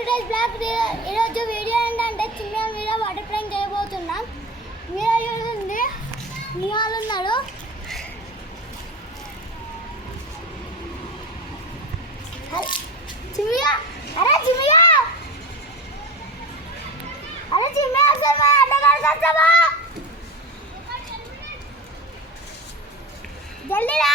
ఈరోజు వీడియో ఏంటంటే చిన్న మీద వాటర్ ప్రాంక్ చేయబోతున్నాం. మీరు చూడండి, నిహాల్ ఉన్నాడు. చిమ్మియా, అరే చిమ్మియా, అరే చిమ్మియా వస్తావా? అడ్డగాడికి వస్తావా? జల్దీ రా.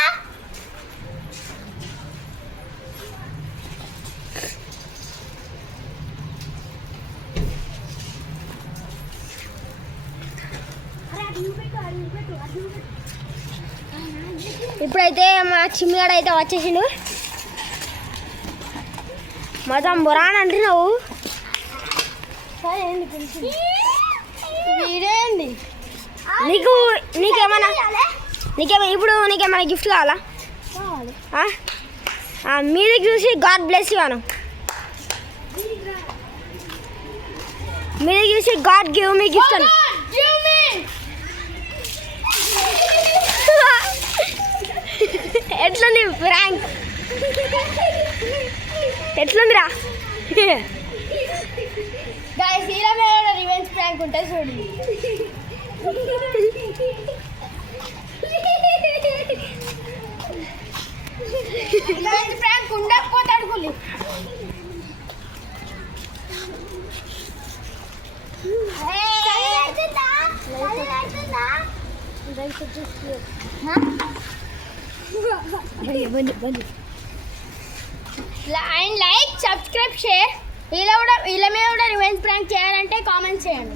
ఇప్పుడైతే మా చిమ్మిగాడు అయితే వచ్చేసిండు. మొత్తం బురాన్ అంటున్నావు. నీకేమన్నా గిఫ్ట్ కావాలా? మీది చూసి గాడ్ బ్లెస్ ఇవ్వను. మీది చూసి గాడ్ గివ్ మీ గిఫ్ట్ అని. ఎట్లుంది ఫ్రాంక్? ఎట్లుందిరా? రివెంజ్ ప్రాంక్ ఉంటుంది చూడండి. రివెంజ్ ప్రాంక్ ఉండకపోతే అడుగులి. And like, subscribe, share. వీళ్ళ మీద కూడా రివెంజ్ ప్రాంక్ చేయాలంటే కామెంట్ చేయండి.